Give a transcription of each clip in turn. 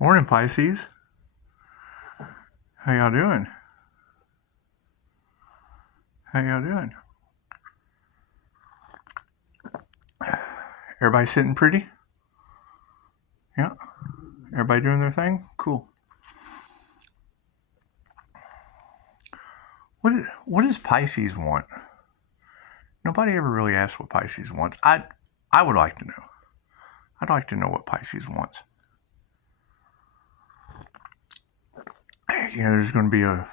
Morning, Pisces. How y'all doing? How y'all doing? Everybody sitting pretty? Yeah. Everybody doing their thing? Cool. What does Pisces want? Nobody ever really asked what Pisces wants. I would like to know. I'd like to know what Pisces wants. There's going to be a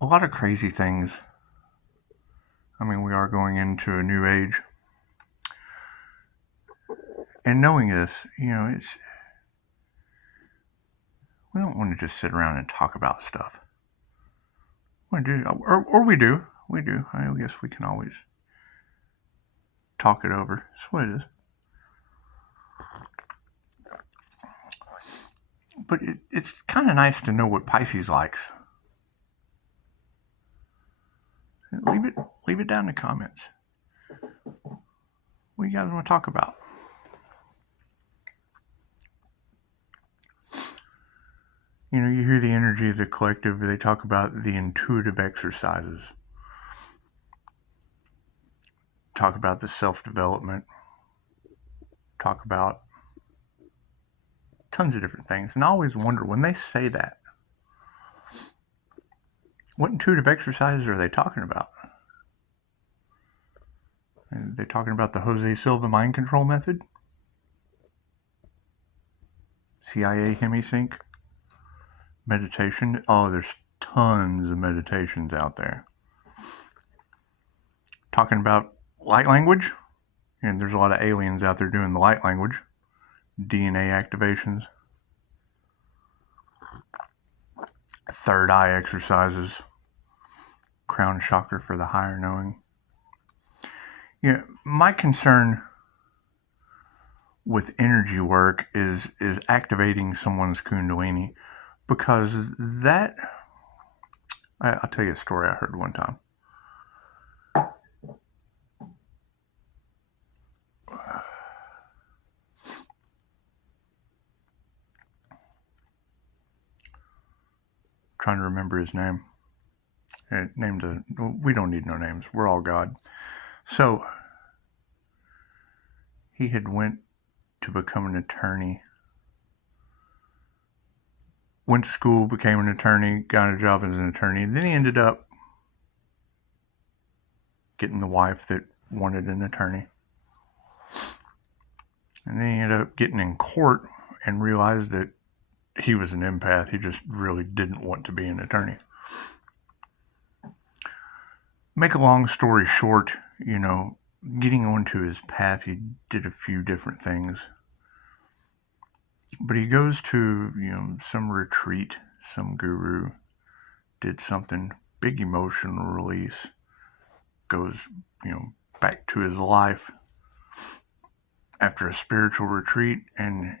lot of crazy things. I mean, we are going into a new age. And knowing this, we don't want to just sit around and talk about stuff. We do, or we do. We do. I guess we can always talk it over. That's what it is. But it's kind of nice to know what Pisces likes. Leave it down in the comments. What do you guys want to talk about? You hear the energy of the collective. They talk about the intuitive exercises. Talk about the self-development. Talk about tons of different things. And I always wonder when they say that, what intuitive exercises are they talking about? Are they talking about the Jose Silva mind control method? CIA hemisync? Meditation? Oh, there's tons of meditations out there. Talking about light language? And there's a lot of aliens out there doing the light language. DNA activations. Third eye exercises. Crown chakra for the higher knowing. My concern with energy work is activating someone's kundalini, because that, I'll tell you a story I heard one time. Trying to remember his name. We don't need no names. We're all God. So he had went to become an attorney. Went to school, became an attorney, got a job as an attorney. And then he ended up getting the wife that wanted an attorney. And then he ended up getting in court and realized that he was an empath. He just really didn't want to be an attorney. Make a long story short, getting onto his path, he did a few different things. But he goes to, some retreat, some guru did something, big emotional release, goes, back to his life after a spiritual retreat and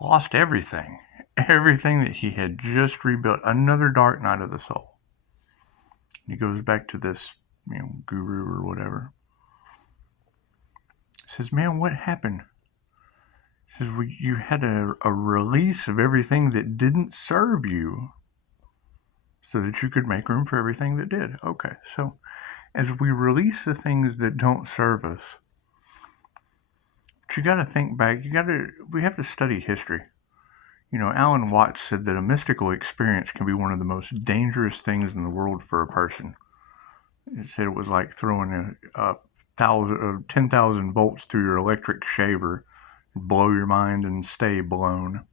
lost everything. Everything that he had just rebuilt. Another dark night of the soul. He goes back to this, guru or whatever. Says, man, what happened? Says, well, you had a release of everything that didn't serve you so that you could make room for everything that did. Okay, so as we release the things that don't serve us, but you got to think back. We have to study history. Alan Watts said that a mystical experience can be one of the most dangerous things in the world for a person. He said it was like throwing a 10,000 volts through your electric shaver, blow your mind and stay blown.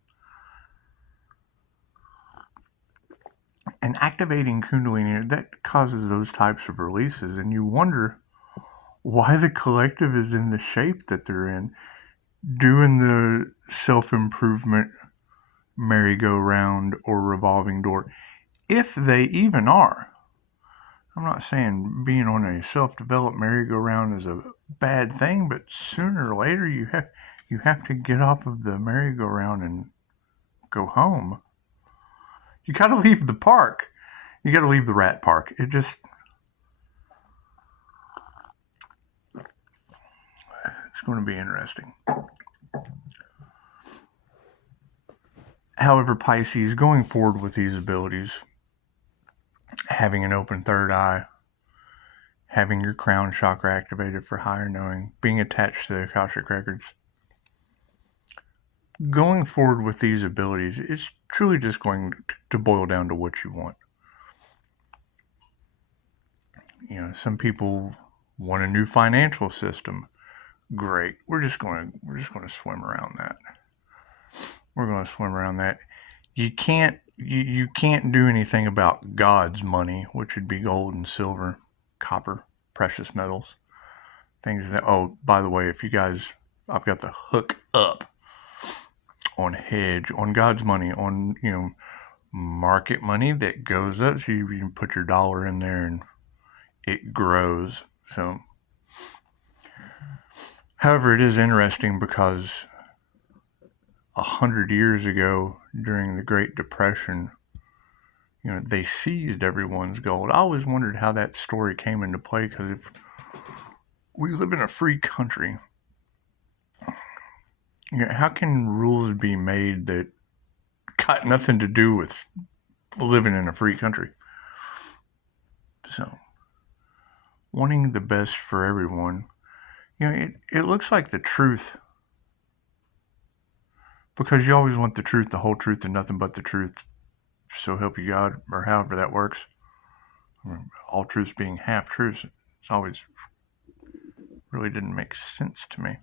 And activating Kundalini, that causes those types of releases, and you wonder why the collective is in the shape that they're in, doing the self-improvement merry-go-round or revolving door, if they even are. I'm not saying being on a self-developed merry-go-round is a bad thing, but sooner or later you have to get off of the merry-go-round and go home. You got to leave the park. You got to leave the rat park. It's going to be interesting. However, Pisces, going forward with these abilities, having an open third eye, having your crown chakra activated for higher knowing, being attached to the Akashic Records, going forward with these abilities is truly just going to boil down to what you want. Some people want a new financial system. Great. We're just going to swim around that. We're going to swim around that. You can't do anything about God's money, which would be gold and silver, copper, precious metals, things that. Oh, by the way, if you guys, I've got the hook up on hedge, on God's money, on market money that goes up. So you can put your dollar in there and it grows. So, however, it is interesting because 100 years ago, during the Great Depression, they seized everyone's gold. I always wondered how that story came into play, because if we live in a free country, how can rules be made that got nothing to do with living in a free country? So, wanting the best for everyone, it looks like the truth, because you always want the truth, the whole truth, and nothing but the truth, so help you God, or however that works. All truths being half truths, it's always really didn't make sense to me.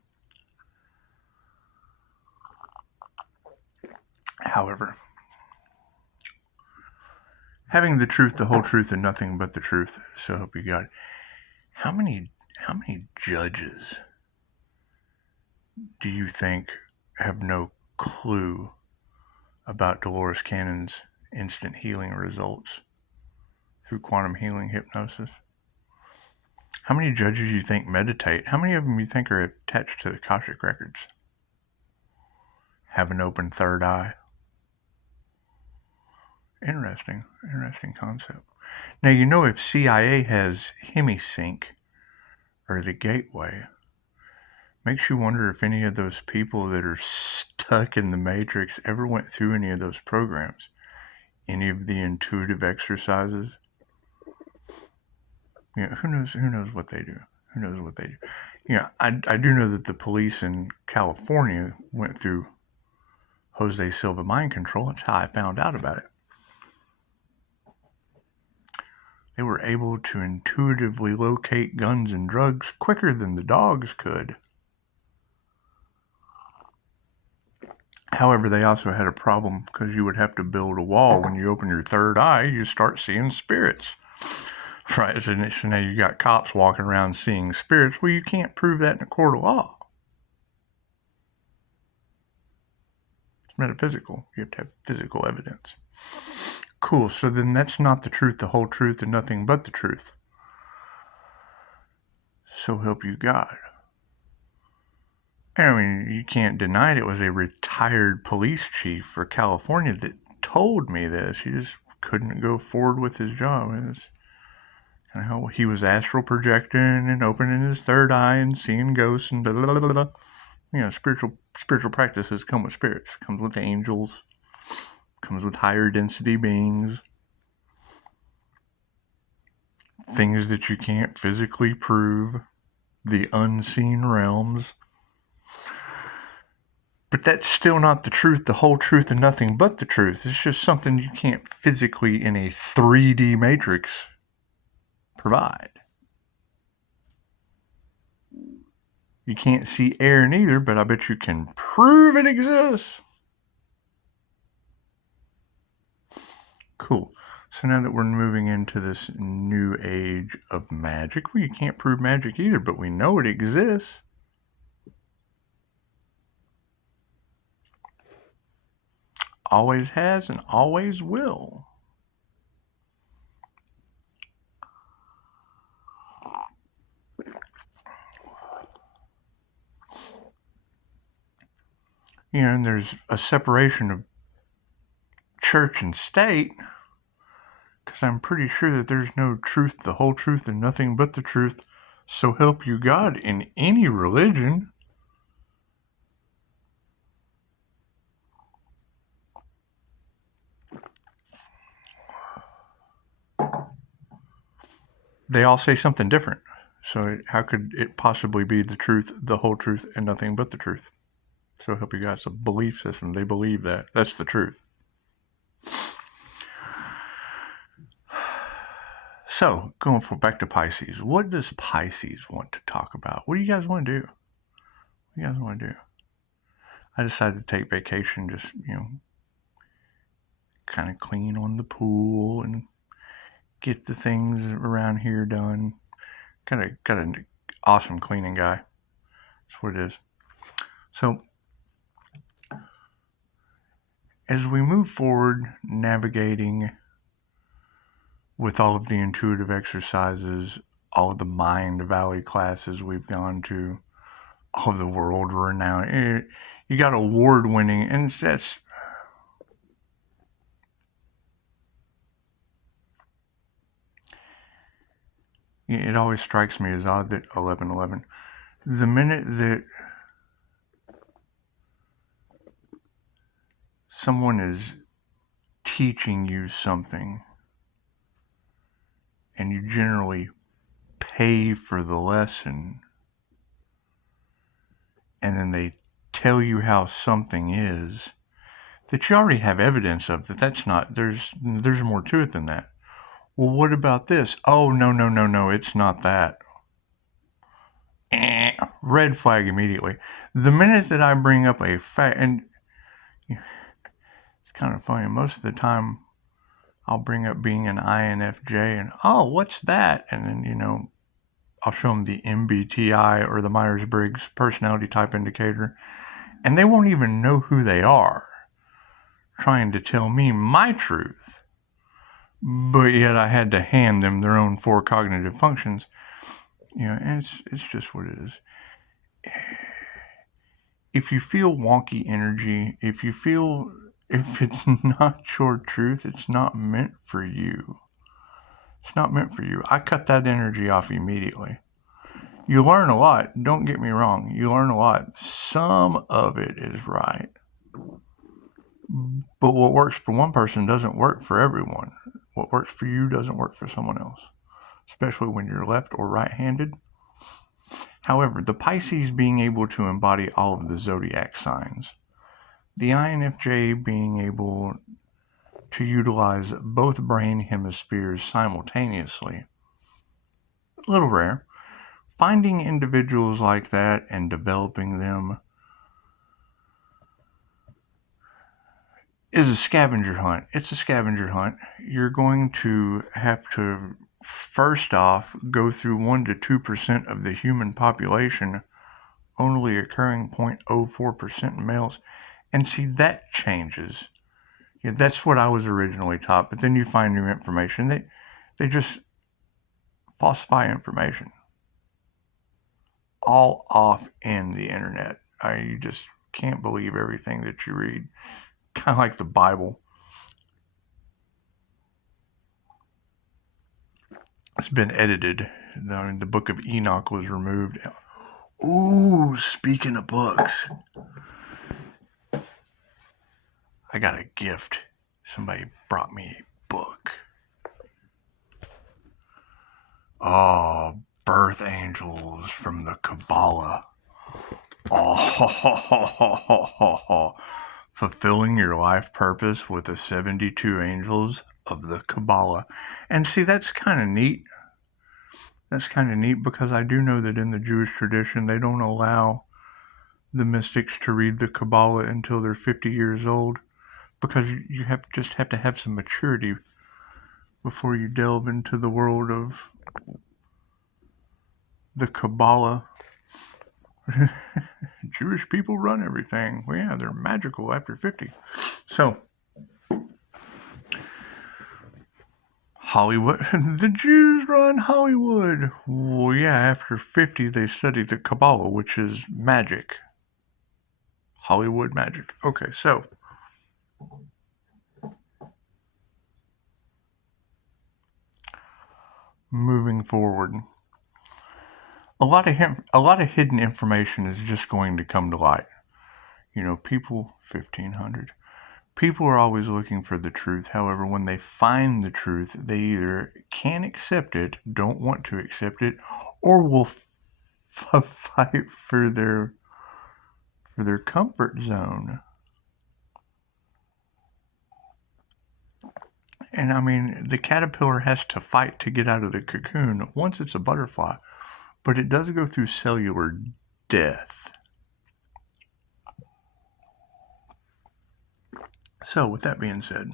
However, having the truth, the whole truth, and nothing but the truth, so help you God. How many judges do you think have no clue about Dolores Cannon's instant healing results through quantum healing hypnosis? How many judges you think meditate? How many of them you think are attached to the Akashic Records? Have an open third eye? Interesting concept. Now, if CIA has HemiSync, or the gateway, makes you wonder if any of those people that are stuck in the Matrix ever went through any of those programs, any of the intuitive exercises. Who knows what they do? I do know that the police in California went through Jose Silva mind control. That's how I found out about it. They were able to intuitively locate guns and drugs quicker than the dogs could. However, they also had a problem, because you would have to build a wall. When you open your third eye, you start seeing spirits. Right, so now you got cops walking around seeing spirits. Well, you can't prove that in a court of law. It's metaphysical. You have to have physical evidence. Cool, so then that's not the truth, the whole truth, and nothing but the truth. So help you God. I mean, you can't deny it was a retired police chief for California that told me this. He just couldn't go forward with his job. It was kind of how he was astral projecting and opening his third eye and seeing ghosts and blah, blah, blah, blah. Spiritual practices come with spirits, comes with angels, comes with higher density beings, things that you can't physically prove, the unseen realms. But that's still not the truth, the whole truth, and nothing but the truth. It's just something you can't physically, in a 3D matrix, provide. You can't see air neither, but I bet you can prove it exists. Cool. So now that we're moving into this new age of magic, well, you can't prove magic either, but we know it exists. Always has and always will. And there's a separation of church and state, because I'm pretty sure that there's no truth, the whole truth, and nothing but the truth, so help you God, in any religion. they all say something different. So how could it possibly be the truth, the whole truth, and nothing but the truth? So help you guys, a belief system. They believe that. That's the truth. So, going back to Pisces, what does Pisces want to talk about? What do you guys want to do? What do you guys want to do? I decided to take vacation, just, kind of clean on the pool and get the things around here done. Got an awesome cleaning guy. That's what it is. So, as we move forward, navigating with all of the intuitive exercises, all of the Mind Valley classes we've gone to, all of the world renowned, you got award-winning, and that's it always strikes me as odd that 11:11. The minute that someone is teaching you something and you generally pay for the lesson and then they tell you how something is that you already have evidence of, that's not, there's more to it than that. Well, what about this? Oh, no, it's not that. Red flag immediately. The minute that I bring up a fact, and it's kind of funny, most of the time I'll bring up being an INFJ and, oh, what's that? And then, I'll show them the MBTI or the Myers-Briggs personality type indicator, and they won't even know who they are, trying to tell me my truth. But yet I had to hand them their own 4 cognitive functions. And it's just what it is. If you feel wonky energy, if it's not your truth, it's not meant for you. It's not meant for you. I cut that energy off immediately. You learn a lot, don't get me wrong. You learn a lot. Some of it is right. But what works for one person doesn't work for everyone. What works for you doesn't work for someone else, especially when you're left or right-handed. However, the Pisces being able to embody all of the zodiac signs, the INFJ being able to utilize both brain hemispheres simultaneously, a little rare. Finding individuals like that and developing them is a scavenger hunt. It's a scavenger hunt. You're going to have to, first off, go through 1 to 2% of the human population, only occurring 0.04% in males. And see, that changes. Yeah, that's what I was originally taught. But then you find new information. They just falsify information. All off in the internet. You just can't believe everything that you read. Kind of like the Bible. It's been edited. The book of Enoch was removed. Ooh, speaking of books, I got a gift. Somebody brought me a book. Oh, Birth Angels from the Kabbalah. Oh, fulfilling your life purpose with the 72 angels of the Kabbalah. And see, that's kind of neat. That's kind of neat because I do know that in the Jewish tradition, they don't allow the mystics to read the Kabbalah until they're 50 years old, because you have to have some maturity before you delve into the world of the Kabbalah. Jewish people run everything. Well, yeah, they're magical after 50. So, Hollywood. The Jews run Hollywood. Well, yeah, after 50, they study the Kabbalah, which is magic. Hollywood magic. Okay, so moving forward, a lot of hidden information is just going to come to light. People 1500. People are always looking for the truth. However, when they find the truth, they either can't accept it, don't want to accept it, or will fight for their comfort zone. And I mean, the caterpillar has to fight to get out of the cocoon once it's a butterfly, but it does go through cellular death. So, with that being said,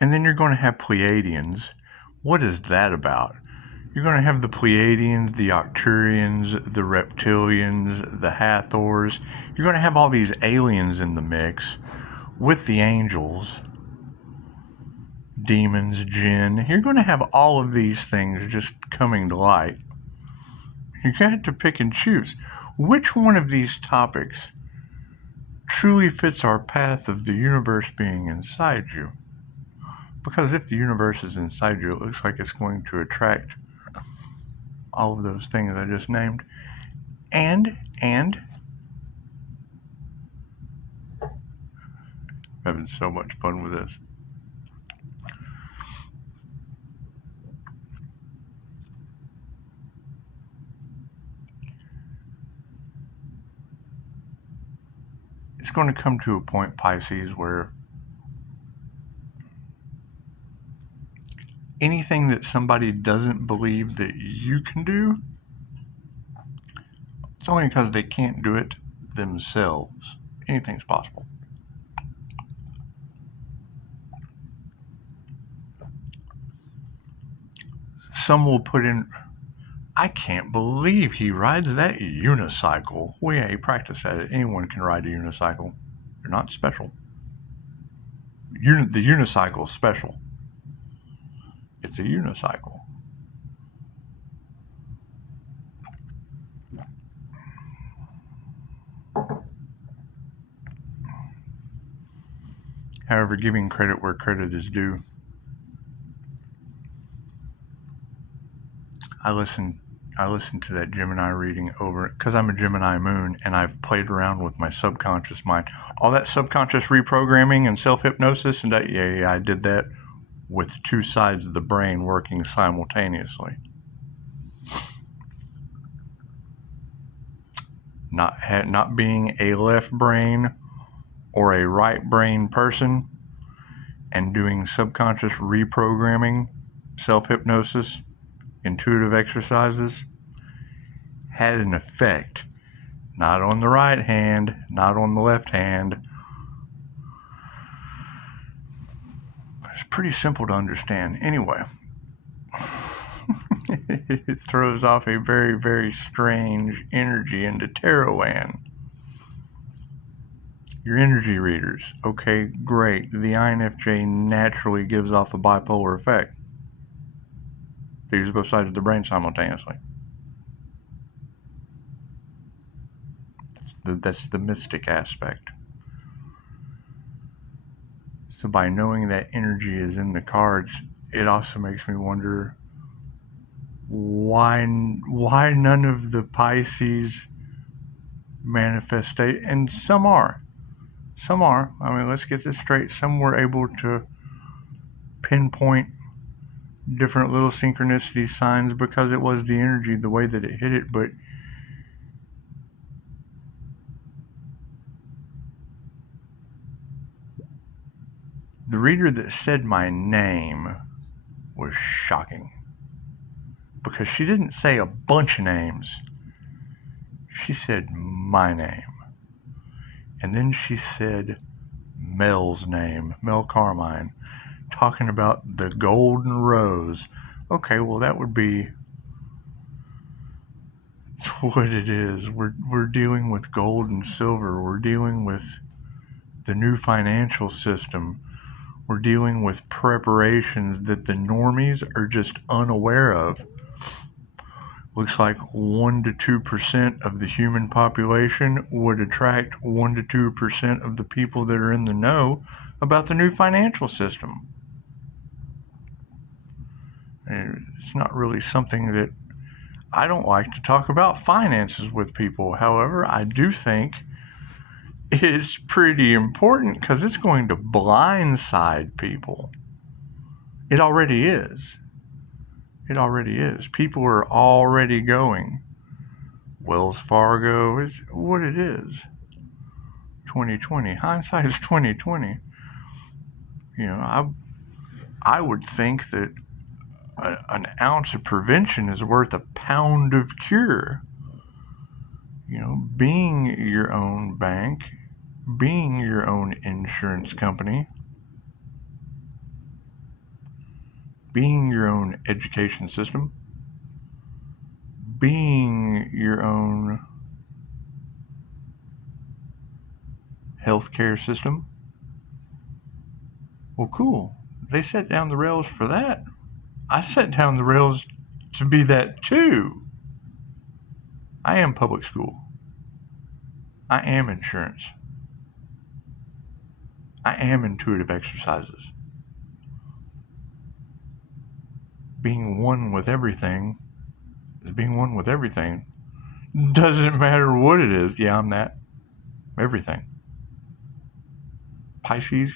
and then you're going to have Pleiadians. What is that about? You're going to have the Pleiadians, the Arcturians, the Reptilians, the Hathors. You're going to have all these aliens in the mix with the angels, demons, jinn. You're going to have all of these things just coming to light. You got to pick and choose. Which one of these topics truly fits our path of the universe being inside you? Because if the universe is inside you, it looks like it's going to attract all of those things I just named. And I'm having so much fun with this. It's going to come to a point, Pisces, where anything that somebody doesn't believe that you can do, it's only because they can't do it themselves. Anything's possible. Some will put in, I can't believe he rides that unicycle. Well, yeah, he practiced at it. Anyone can ride a unicycle. You're not special. The unicycle's special. It's a unicycle. However, giving credit where credit is due. I listened to that Gemini reading over because I'm a Gemini moon and I've played around with my subconscious mind. All that subconscious reprogramming and self-hypnosis and that, yeah, I did that with two sides of the brain working simultaneously. Not being a left brain or a right brain person and doing subconscious reprogramming, self-hypnosis, intuitive exercises had an effect. Not on the right hand, not on the left hand. It's pretty simple to understand. Anyway, it throws off a very, very strange energy into Tarowan. Your energy readers. Okay, great. The INFJ naturally gives off a bipolar effect. They use both sides of the brain simultaneously. That's the mystic aspect. So by knowing that energy is in the cards, it also makes me wonder why none of the Pisces manifestate, and some are. I mean, let's get this straight. Some were able to pinpoint different little synchronicity signs because it was the energy, the way that it hit it, but the reader that said my name was shocking because she didn't say a bunch of names. She said my name. And then she said Mel's name, Mel Carmine, talking about the golden rose. Okay, well, that would be what it is. We're dealing with gold and silver. We're dealing with the new financial system. We're dealing with preparations that the normies are just unaware of. Looks like 1 to 2% of the human population would attract 1 to 2% of the people that are in the know about the new financial system. And it's not really something that I don't like to talk about finances with people. However, I do think it's pretty important because it's going to blindside people. It already is. It already is. People are already going. Wells Fargo is what it is. 2020. Hindsight is 2020. I would think that an ounce of prevention is worth a pound of cure. Being your own bank, being your own insurance company, being your own education system, being your own healthcare system. Well, cool. They set down the rails for that. I set down the rails to be that too. I am public school. I am insurance. I am intuitive exercises. Being one with everything is being one with everything. Doesn't matter what it is. Yeah, I'm that. Everything. Pisces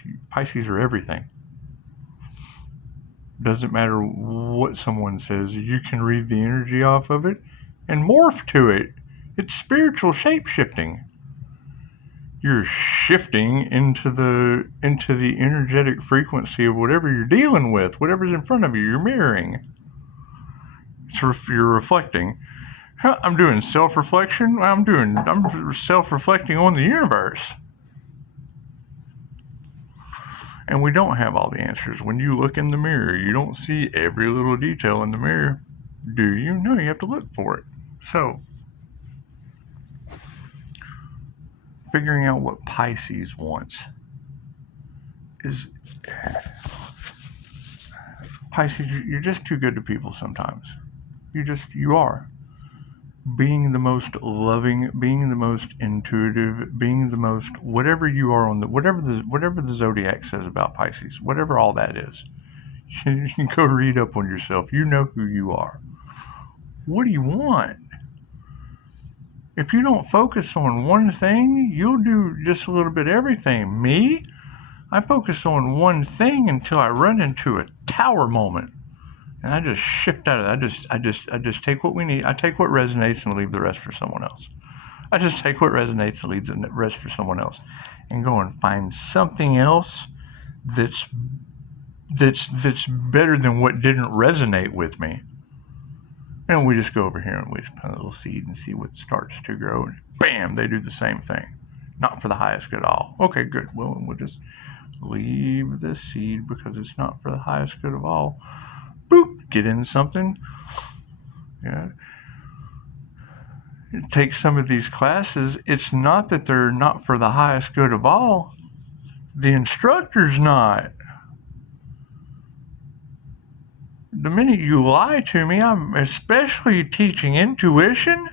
are everything. Doesn't matter what someone says. You can read the energy off of it and morph to it. It's spiritual shape-shifting. You're shifting into the energetic frequency of whatever you're dealing with, whatever's in front of you. You're mirroring. You're reflecting. I'm doing self-reflection. I'm self-reflecting on the universe. And we don't have all the answers. When you look in the mirror, you don't see every little detail in the mirror, do you? No, you have to look for it. So, figuring out what Pisces wants is... Pisces, you're just too good to people sometimes. You are. Being the most loving, being the most intuitive, being the most whatever you are on whatever the zodiac says about Pisces, whatever all that is, you can go read up on yourself. You know who you are. What do you want? If you don't focus on one thing, you'll do just a little bit of everything. Me, I focus on one thing until I run into a tower moment. And I just shift out of that. I just take what we need. I take what resonates and leave the rest for someone else. I just take what resonates and leave the rest for someone else, and go and find something else that's better than what didn't resonate with me. And we just go over here and we just plant a little seed and see what starts to grow. And bam, they do the same thing. Not for the highest good at all. Okay, good. Well, we'll just leave this seed because it's not for the highest good of all. Boop, get in something. Yeah. Take some of these classes. It's not that they're not for the highest good of all. The instructor's not. The minute you lie to me, I'm especially teaching intuition.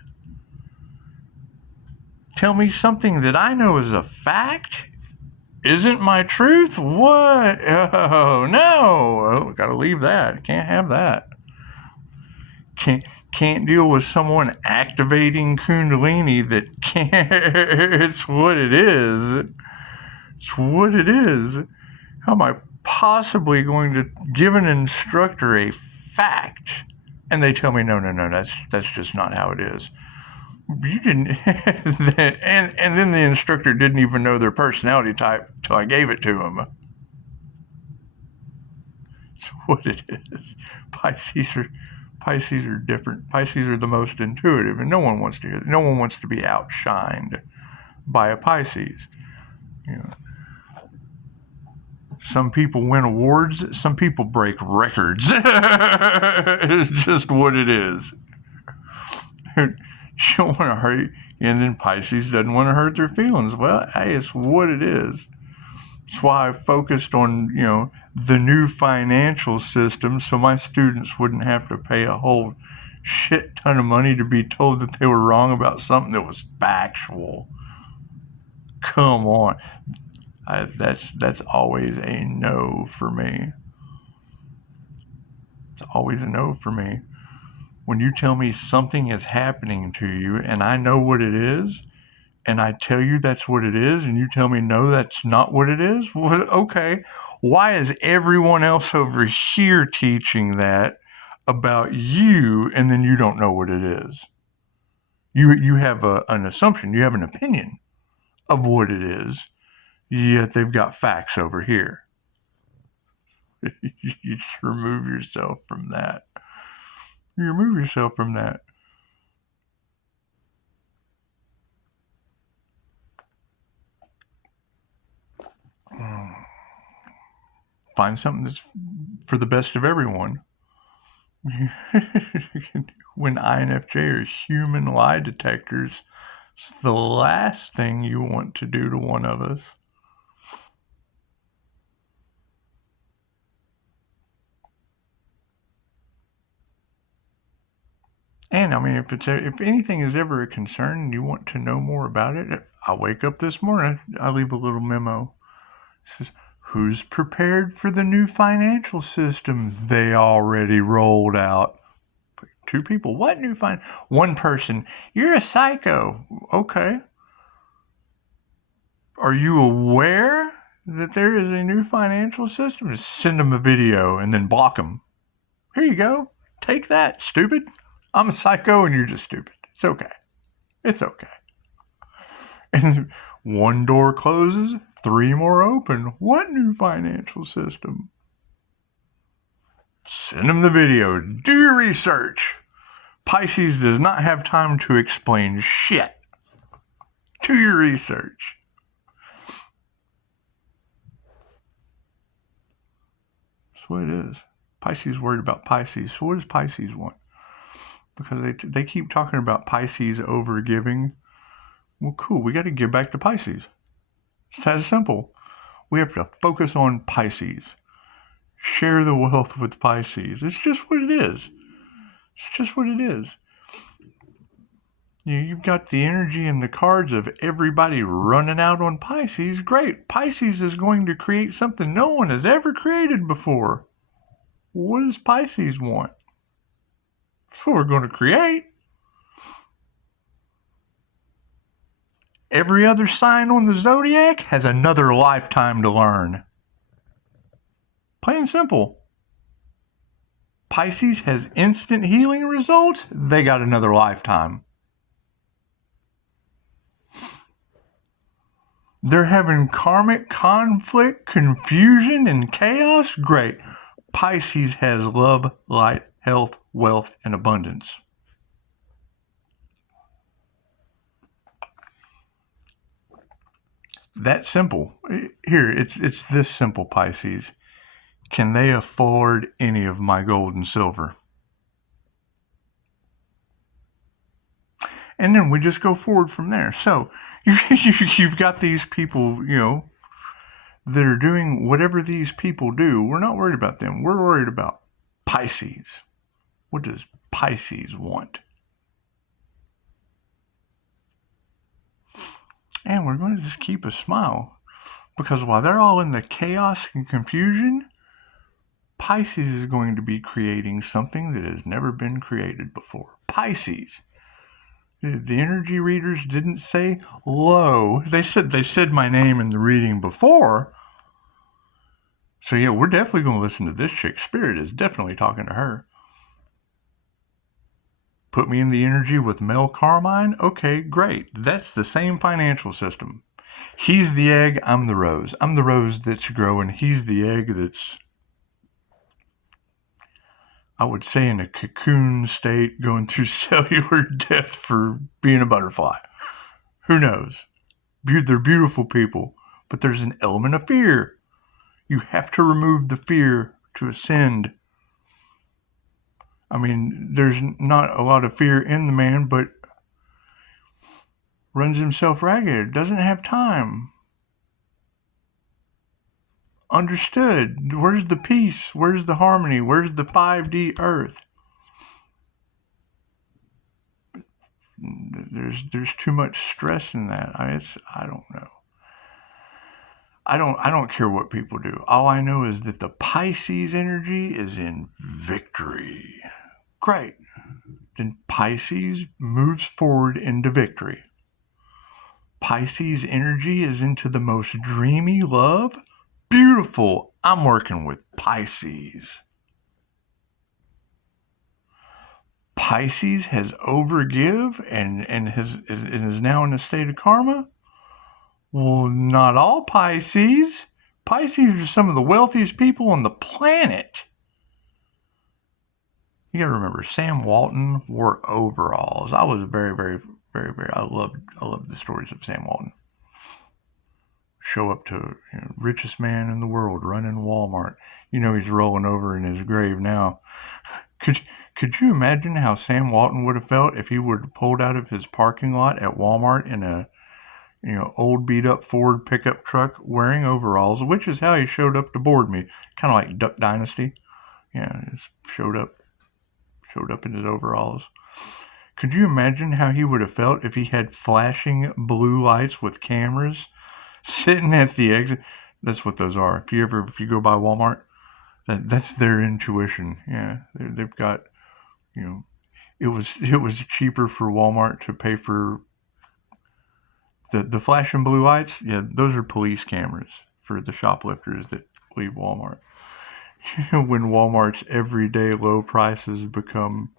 Tell me something that I know is a fact isn't my truth. What? Oh, no. Gotta leave that. Can't have that. Can't deal with someone activating Kundalini that can't. It's what it is. It's what it is. How am I possibly going to give an instructor a fact and they tell me no, that's just not how it is? You didn't. and then the instructor didn't even know their personality type till I gave it to him. It's what it is. Pisces are different. Pisces are the most intuitive, and no one wants to hear that. No one wants to be outshined by a Pisces. Some people win awards. Some people break records. It's just what it is. You don't want to hurt, and then Pisces doesn't want to hurt their feelings. Well, hey, it's what it is. That's why I focused on, the new financial system so my students wouldn't have to pay a whole shit ton of money to be told that they were wrong about something that was factual. Come on. That's always a no for me. It's always a no for me. when you tell me something is happening to you and I know what it is, and I tell you that's what it is, and you tell me no, that's not what it is? Well, okay. Why is everyone else over here teaching that about you, and then you don't know what it is? You have an assumption, you have an opinion of what it is, yet they've got facts over here. You just remove yourself from that. You remove yourself from that. Find something that's for the best of everyone. When INFJ are human lie detectors, it's the last thing you want to do to one of us. And I mean, if anything is ever a concern and you want to know more about it, I wake up this morning, I leave a little memo. It says, who's prepared for the new financial system they already rolled out? 2 people. What new One person. You're a psycho. Okay. Are you aware that there is a new financial system? Just send them a video and then block them. Here you go. Take that, stupid. I'm a psycho and you're just stupid. It's okay. It's okay. And 1 door closes, 3 more open. What new financial system? Send them the video. Do your research. Pisces does not have time to explain shit. Do your research. That's what it is. Pisces worried about Pisces. So what does Pisces want? Because they keep talking about Pisces over giving. Well, cool. We got to give back to Pisces. It's that simple. We have to focus on Pisces. Share the wealth with Pisces. It's just what it is. It's just what it is. You've got the energy and the cards of everybody running out on Pisces. Great. Pisces is going to create something no one has ever created before. What does Pisces want? That's what we're going to create. Every other sign on the zodiac has another lifetime to learn. Plain and simple. Pisces has instant healing results. They got another lifetime. They're having karmic conflict, confusion, and chaos. Great. Pisces has love, light, health, wealth, and abundance. That simple. Here, it's this simple, Pisces. Can they afford any of my gold and silver? And then we just go forward from there. So you've got these people, that are doing whatever these people do. We're not worried about them. We're worried about Pisces. What does Pisces want? And we're going to just keep a smile, because while they're all in the chaos and confusion, Pisces is going to be creating something that has never been created before. Pisces. The energy readers didn't say low. They said my name in the reading before. So yeah, we're definitely going to listen to this chick. Spirit is definitely talking to her. Put me in the energy with Mel Carmine? Okay, great. That's the same financial system. He's the egg, I'm the rose. I'm the rose that's growing. He's the egg that's, I would say, in a cocoon state, going through cellular death for being a butterfly. Who knows? They're beautiful people, but there's an element of fear. You have to remove the fear to ascend. I mean, there's not a lot of fear in the man, but runs himself ragged, doesn't have time. Understood. Where's the peace? Where's the harmony? Where's the 5D earth? There's too much stress in that. I don't know. I don't care what people do. All I know is that the Pisces energy is in victory. Great. then Pisces moves forward into victory. Pisces energy is into the most dreamy love. Beautiful. I'm working with Pisces. Pisces has overgive and is now in a state of karma. Well, not all Pisces. Pisces are some of the wealthiest people on the planet. You gotta remember, Sam Walton wore overalls. I was very, I loved the stories of Sam Walton. Show up to richest man in the world running Walmart. He's rolling over in his grave now. Could you imagine how Sam Walton would have felt if he would have pulled out of his parking lot at Walmart in a old beat up Ford pickup truck wearing overalls, which is how he showed up to board me, kind of like Duck Dynasty. Yeah, just showed up in his overalls. Could you imagine how he would have felt if he had flashing blue lights with cameras sitting at the exit? That's what those are. If you go by Walmart, that's their intuition. Yeah, they've got, it was cheaper for Walmart to pay for the flashing blue lights. Yeah, those are police cameras for the shoplifters that leave Walmart. When Walmart's everyday low prices become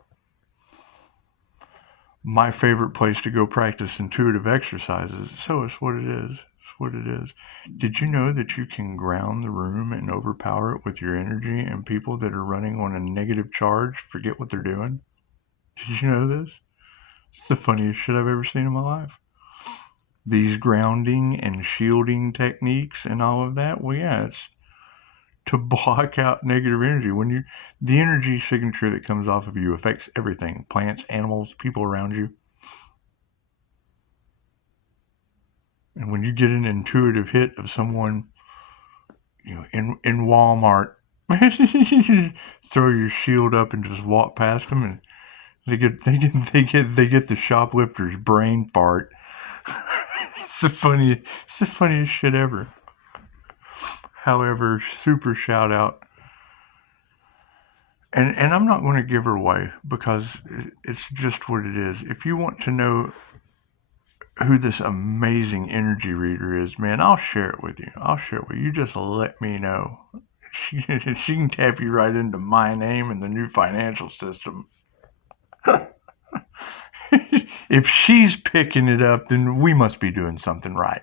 my favorite place to go practice intuitive exercises, so it's what it is. It's what it is. Did you know that you can ground the room and overpower it with your energy, and people that are running on a negative charge forget what they're doing? Did you know this? It's the funniest shit I've ever seen in my life. These grounding and shielding techniques and all of that, well, yeah, it's to block out negative energy. The energy signature that comes off of you affects everything: plants, animals, people around you. And when you get an intuitive hit of someone, in Walmart, throw your shield up and just walk past them, and they get the shoplifter's brain fart. It's the funniest shit ever. However, super shout out. And I'm not going to give her away because it's just what it is. If you want to know who this amazing energy reader is, man, I'll share it with you. You just let me know. She can tap you right into my name in the new financial system. If she's picking it up, then we must be doing something right.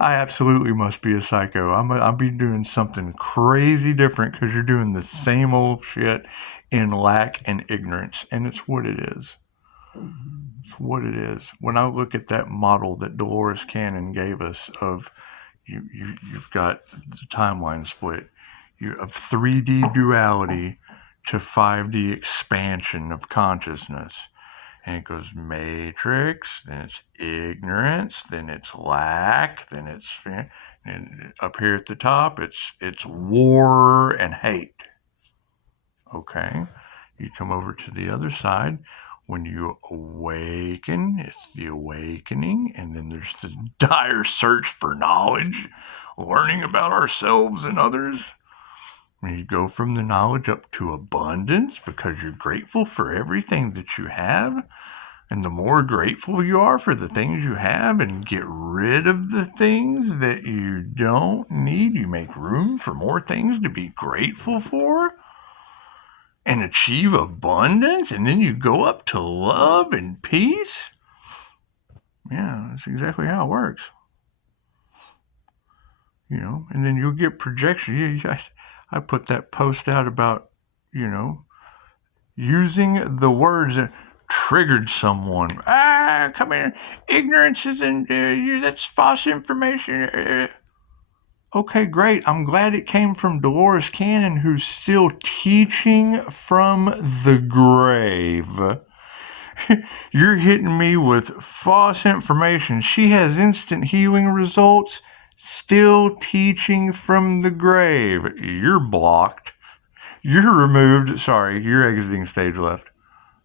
I absolutely must be a psycho. I'll be doing something crazy different because you're doing the same old shit in lack and ignorance. And it's what it is. It's what it is. When I look at that model that Dolores Cannon gave us of you've got the timeline split, of 3D duality to 5D expansion of consciousness. And it goes matrix, then it's ignorance, then it's lack, then it's, and up here at the top, it's war and hate. Okay, you come over to the other side. When you awaken, it's the awakening, and then there's the dire search for knowledge, learning about ourselves and others. And you go from the knowledge up to abundance because you're grateful for everything that you have. And the more grateful you are for the things you have and get rid of the things that you don't need, you make room for more things to be grateful for and achieve abundance. And then you go up to love and peace. Yeah, that's exactly how it works. And then you'll get projection. I put that post out about, using the words that triggered someone. Come here. Ignorance isn't, that's false information. Okay, great. I'm glad it came from Dolores Cannon, who's still teaching from the grave. You're hitting me with false information. She has instant healing results, still teaching from the grave. You're blocked. You're removed. Sorry, you're exiting stage left.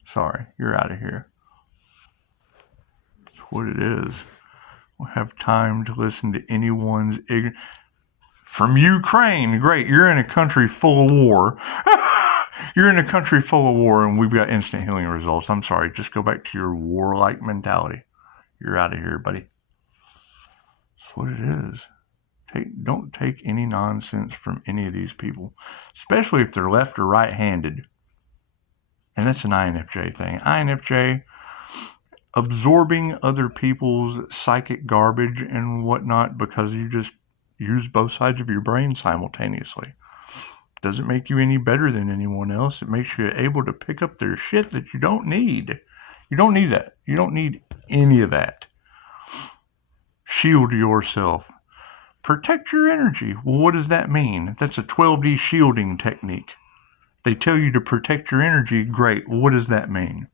Sorry, you're out of here. That's what it is. We'll have time to listen to anyone's ignorance. From Ukraine, great. You're in a country full of war. You're in a country full of war and we've got instant healing results. I'm sorry. Just go back to your warlike mentality. You're out of here, buddy. That's what it is. Don't take any nonsense from any of these people, especially if they're left or right-handed. And that's an INFJ thing. INFJ, absorbing other people's psychic garbage and whatnot because you just use both sides of your brain simultaneously. Doesn't make you any better than anyone else. It makes you able to pick up their shit that you don't need. You don't need that. You don't need any of that. Shield yourself. Protect your energy. Well, what does that mean? That's a 12D shielding technique. They tell you to protect your energy. Great. What does that mean?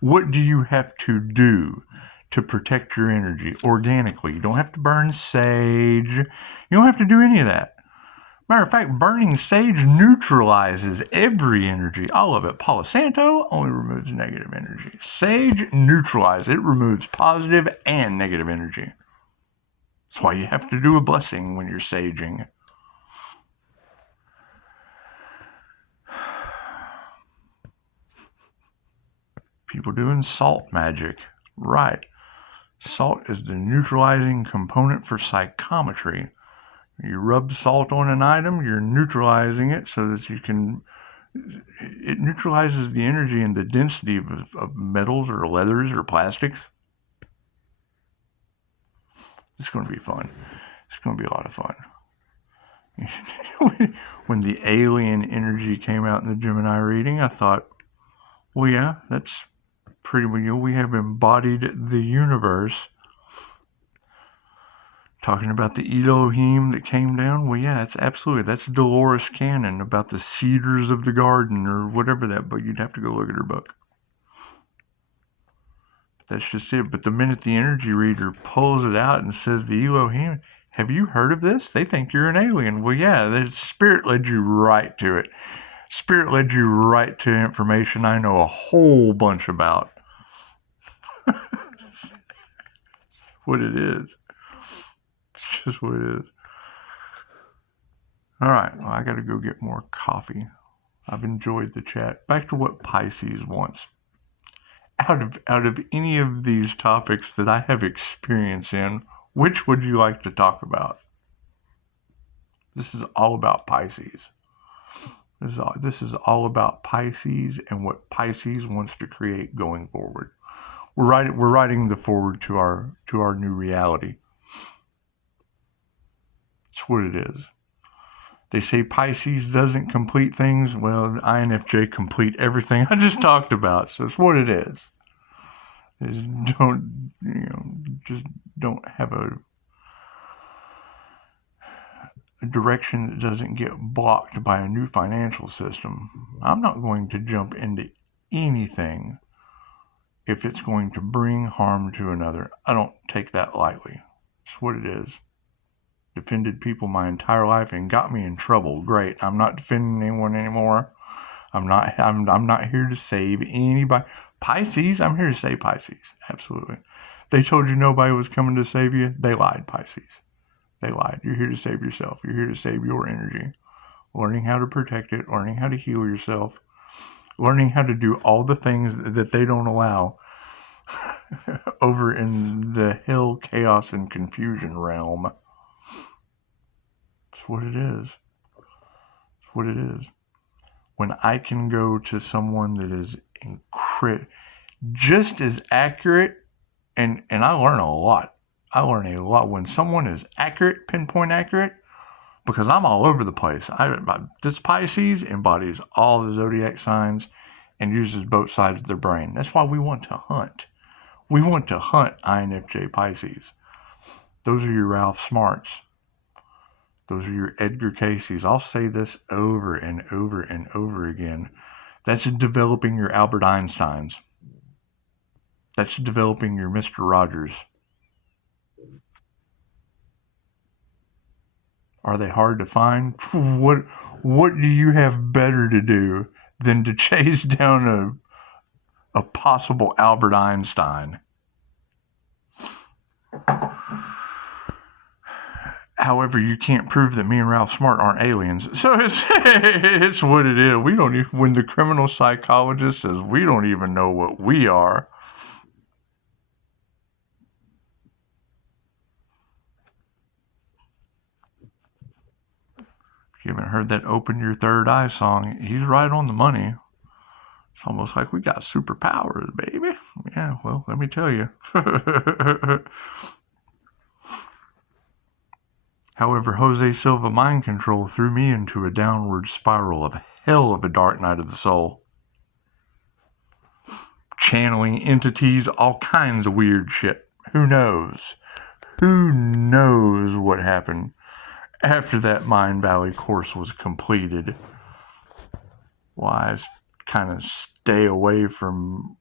What do you have to do to protect your energy organically? You don't have to burn sage. You don't have to do any of that. Matter of fact, burning sage neutralizes every energy, all of it. Palo Santo only removes negative energy. Sage neutralizes. It removes positive and negative energy. That's why you have to do a blessing when you're saging. People doing salt magic. Right. Salt is the neutralizing component for psychometry. You rub salt on an item, you're neutralizing it so that you can... It neutralizes the energy and the density of metals or leathers or plastics. It's going to be fun. It's going to be a lot of fun. When the alien energy came out in the Gemini reading, I thought, well, yeah, that's pretty well. We have embodied the universe. Talking about the Elohim that came down, well, yeah, that's Dolores Cannon about the cedars of the garden or whatever that book. You'd have to go look at her book. That's just it. But the minute the energy reader pulls it out and says the Elohim, have you heard of this? They think you're an alien. Well, yeah, the spirit led you right to it. Spirit led you right to information I know a whole bunch about. What it is. It's just what it is. All right, well, I got to go get more coffee. I've enjoyed the chat. Back to what Pisces wants. Out of any of these topics that I have experience in, which would you like to talk about? This is all about Pisces. This is all about Pisces and what Pisces wants to create going forward. We're writing the forward to our new reality. That's what it is. They say Pisces doesn't complete things. Well, INFJ complete everything I just talked about. So it's what it is. Just don't have a direction that doesn't get blocked by a new financial system. I'm not going to jump into anything if it's going to bring harm to another. I don't take that lightly. It's what it is. Defended people my entire life and got me in trouble. Great. I'm not defending anyone anymore. I'm not here to save anybody. Pisces, I'm here to save Pisces. Absolutely. They told you nobody was coming to save you. They lied, Pisces. They lied. You're here to save yourself. You're here to save your energy. Learning how to protect it, learning how to heal yourself, learning how to do all the things that they don't allow over in the hell, chaos, and confusion realm. That's what it is. That's what it is. When I can go to someone that is just as accurate, and I learn a lot. I learn a lot when someone is accurate, pinpoint accurate, because I'm all over the place. This Pisces embodies all the zodiac signs and uses both sides of their brain. That's why we want to hunt. We want to hunt INFJ Pisces. Those are your Ralph Smarts. Those are your Edgar Caseys. I'll say this over and over and over again. That's developing your Albert Einsteins. That's developing your Mr. Rogers. Are they hard to find? What do you have better to do than to chase down a possible Albert Einstein? However, you can't prove that me and Ralph Smart aren't aliens. So it's what it is. We don't even, when the criminal psychologist says we don't even know what we are. If you haven't heard that Open Your Third Eye song, he's right on the money. It's almost like we got superpowers, baby. Yeah, well, let me tell you. However, Jose Silva mind control threw me into a downward spiral of hell of a dark night of the soul. Channeling entities, all kinds of weird shit. Who knows? Who knows what happened after that Mind Valley course was completed? Why, I kind of stay away from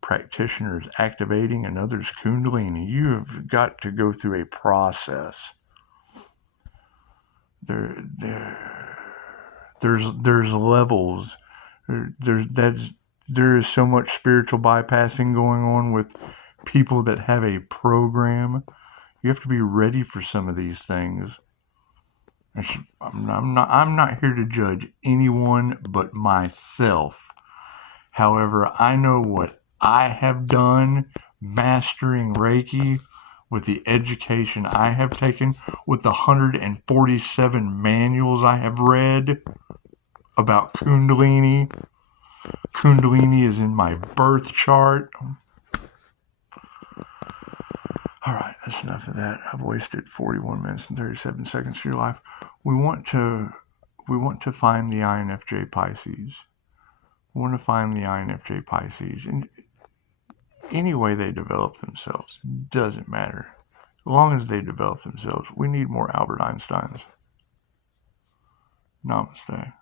practitioners activating another's kundalini. You have got to go through a process. There's levels. There is so much spiritual bypassing going on with people that have a program. You have to be ready for some of these things. I'm not here to judge anyone but myself. However, I know what I have done mastering Reiki with the education I have taken, with the 147 manuals I have read about Kundalini. Kundalini is in my birth chart. All right, that's enough of that. I've wasted 41 minutes and 37 seconds of your life. We want to find the INFJ Pisces. We want to find the INFJ Pisces. And any way they develop themselves, doesn't matter. As long as they develop themselves, we need more Albert Einsteins. Namaste.